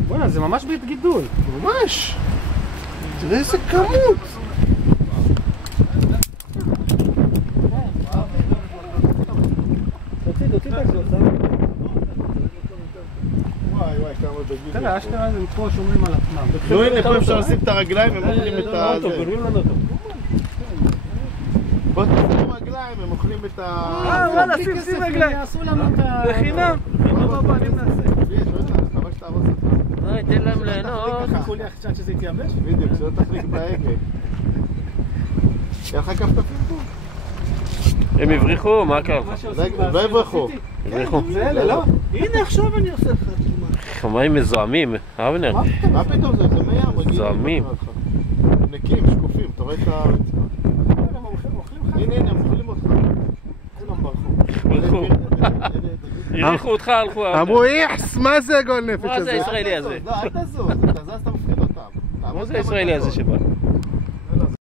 בוא'נה, זה ממש בית גידול. ממש. תראה איזה כמות. תוציא את הגזות. וואי וואי, כמה דגיל. תראה, אשכרה זה פה שומרים על עצמם. לא, הנה, פה אפשר לשים את הרגליים, הם אוכלים את ה... גורמים לנו אותו. בוא תשים רגליים, הם אוכלים את ה... וואלה, שים רגליים. יעשו לנו את ה... בחינם. בוא, אני מנסה. חבל שתהרוס אותך. תן להם ליהנות. חכו לי עכשיו שזה יתייבש? בדיוק, שלא תחליק בהגה. יהיה לך כף תפים פה? הם יבריחו, מה קרה? לא יברחו. יבריחו. זה אלה, לא? הנה עכשיו אני עושה לך תמונה. מים מזוהמים, אבנר. מה פתאום זה? זה מי ים רגיל. זוהמים. נקים, שקופים, אתה רואה את הרצפה. הנה, הנה, הם אוכלים אותך. כולם ברחו. יריחו אותך, הלכו. אמרו איכס, מה זה הגול נפש הזה? מה זה הישראלי הזה? לא, אל תזוז, אתה זז, אתה מפחיד אותם. מה זה הישראלי הזה שבא?